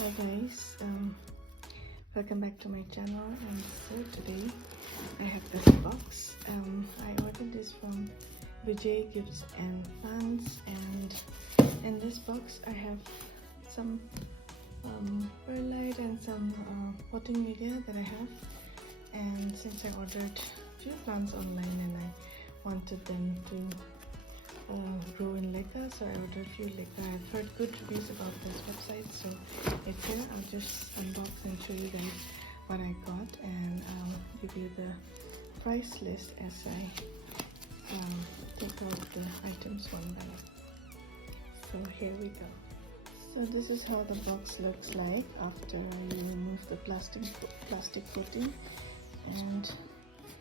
Hi guys, welcome back to my channel. And so today I have this box. I ordered this from Vijay Gifts and Plants, and in this box I have some perlite and some potting media that I have. And since I ordered few plants online and I wanted them to grow in leca, so I ordered few leca. I've heard good reviews about this website, so it's here. I'll just unbox and show you guys what I got, and I'll give you the price list as I take out the items one by one. So here we go. So this is how the box looks like after you remove the plastic coating, and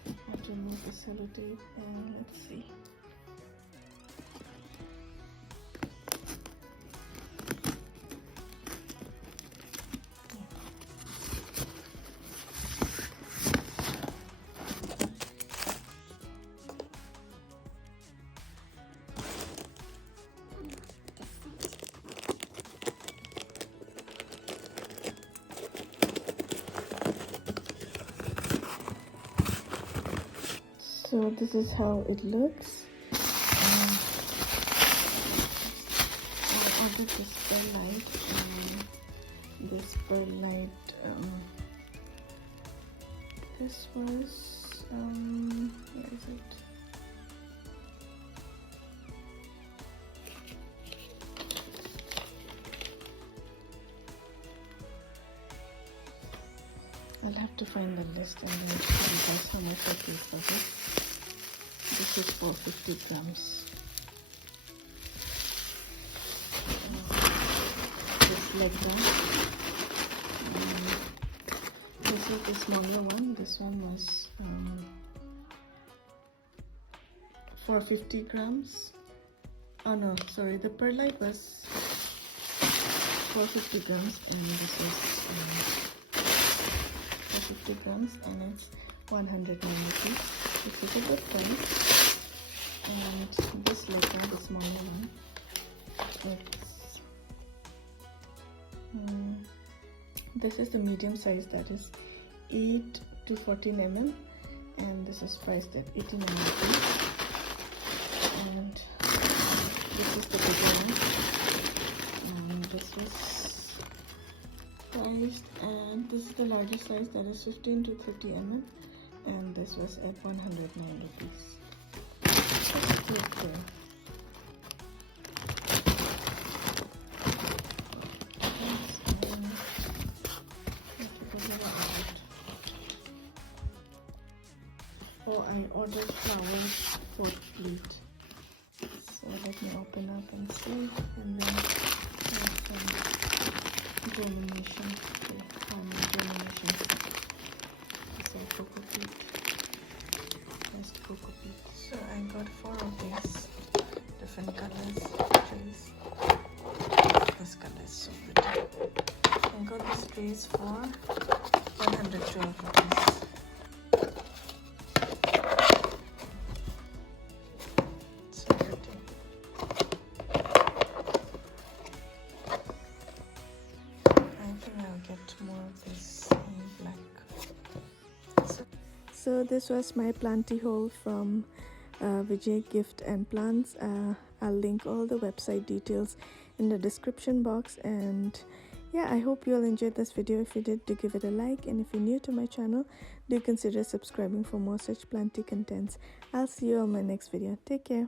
I have to remove the sellotape, and let's see. So this is how it looks. I ordered this perlite. This was where is it? I'll have to find the list and then tell you guys how much I paid for this. This is 450 grams. This leca. This is the smaller one. This one was 450 grams. Oh no, sorry. The perlite was 450 grams, and this is 450 grams, and it's 109 rupees. This is a good price. And this leca, the smaller one, it's this is the medium size, that is 8 to 14 mm, and this is priced at 89 rupees. And this is the bigger one, and this was priced, and this is the larger size, that is 15 to 30 mm, and this was at 109 rupees. That's good there. Oh, I ordered flowers for fleet. So let me open up and see, and then some germination. Germination. This is cocoa peat. Nice cocoa peat. So I got 4 of these different colors trees. This color is so pretty. I got these trees for 112 rupees. So pretty. I think I'll get more of this in black. So this was my Planty Haul from Vijay Gift and Plants. I'll link all the website details in the description box, and yeah, I hope you all enjoyed this video. If you did, do give it a like, and if you're new to my channel, do consider subscribing for more such planty contents. I'll see you on my next video. Take care.